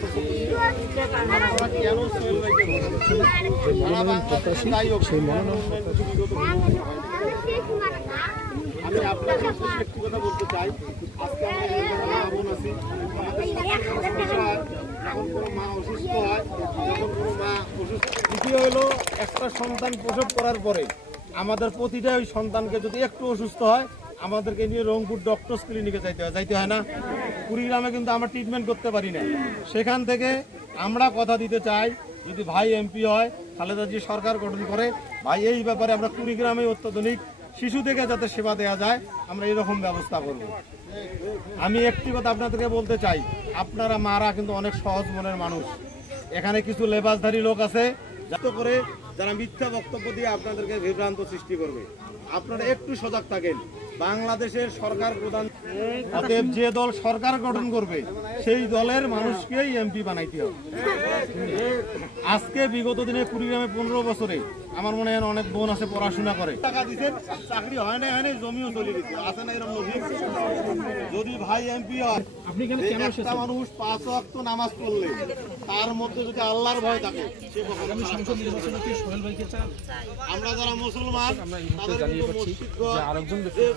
করতেছি আমরা কেন সোহেল ভাইকে আমি আপনাকে একটি কথা বলতে চাই। আজকে আমরা এমন আছি, যখন কোনো মা অসুস্থ হয়, যখন কোনো মা অসুস্থ, দ্বিতীয় হলো একটা সন্তান প্রসব করার পরে আমাদের প্রতিটা ওই সন্তানকে যদি একটু অসুস্থ হয় আমাদেরকে নিয়ে রংপুর ডক্টরস ক্লিনিকে যাইতে হয় না? কুড়িগ্রামে কিন্তু আমরা ট্রিটমেন্ট করতে পারি না। সেখান থেকে আমরা কথা দিতে চাই, যদি ভাই এমপি হয়, খালেদা জি সরকার গঠন করে, ভাই এই ব্যাপারে আমরা কুড়িগ্রামে অত্যাধুনিক শিশু থেকে যাতে সেবা দেওয়া যায় আমরা এরকম ব্যবস্থা করব। আমি একটি কথা আপনাদেরকে বলতে চাই, আপনারা মারা কিন্তু অনেক সহজ মনের মানুষ। এখানে কিছু লেবাসধারী লোক আছে যাতে করে যারা মিথ্যা বক্তব্য দিয়ে আপনাদেরকে বিভ্রান্ত সৃষ্টি করবে। আপনারা একটু সজাগ থাকেন। বাংলাদেশের সরকার প্রধান, অতএব যে দল সরকার গঠন করবে সেই দলের মানুষকেই এমপি বানাইতে হবে। আজকে বিগত দিনে কুড়িগ্রামে 15 বছরে আমার মনে হয় অনেক বোন আছে পড়াশোনা করে, টাকা দিচ্ছেন, চাকরি হয় না, জমিও চলে গেছে, আছে না এরকম লোক? যদি ভাই এমপি হয়, একটা মানুষ 5 ওয়াক্ত নামাজ পড়লে তার মধ্যে যদি আল্লাহর ভয় থাকে, আমরা যারা মুসলমান তাদের মসজিদ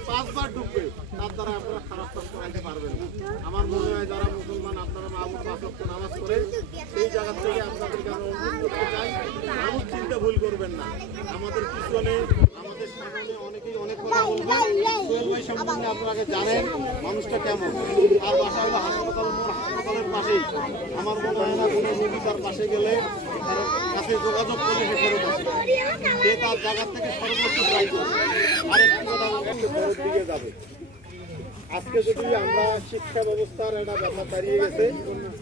5 বার ঢুকবে, তার দ্বারা আপনারা খারাপ কাজ করাইতে পারবেন না। আমার মনে হয় যারা মুসলমান আপনারা মাহমুদ 5 ওয়াক্ত নামাজ পড়ে সেই জায়গা থেকে আপনাদেরকে আমরা অনুরোধ করতে চাই, মানুষ চিন্তা ভুল করবেন না। আমাদের পিছনে আমাদের সামনে অনেকেই অনেক কথা বলবেন। সোহেল ভাই সম্বন্ধে আপনারা জানেন মানুষটা কেমন। আর বাসা হলো হাসপাতালের পাশেই। আমার মনে হয় না কোনো রোগী তার পাশে গেলে তার কাছে যোগাযোগ করে সে ফেরত আসে, সে তার জায়গা থেকে সর্বোচ্চ ট্রাই করবে। আরেকটি কথা পরের দিকে যাবে। আজকে যদি আমরা শিক্ষা ব্যবস্থার একটা ব্যাপার দাঁড়িয়ে গেছে,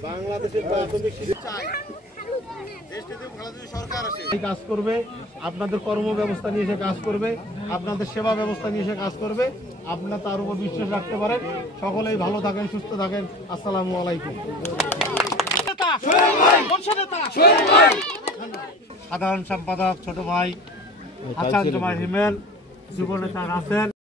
বাংলাদেশের প্রাথমিক শিক্ষা সরকার আসে কাজ করবে, আপনাদের কর্ম ব্যবস্থা নিয়ে এসে কাজ করবে, আপনাদের সেবা ব্যবস্থা নিয়ে এসে কাজ করবে। আপনারা তার উপর বিশ্বাস রাখতে পারেন। সকলেই ভালো থাকেন, সুস্থ থাকেন। আসসালামু আলাইকুম। সাধারণ সম্পাদক ছোট ভাই হাসান জুমার হিমেল, যুব নেতা রাসেল।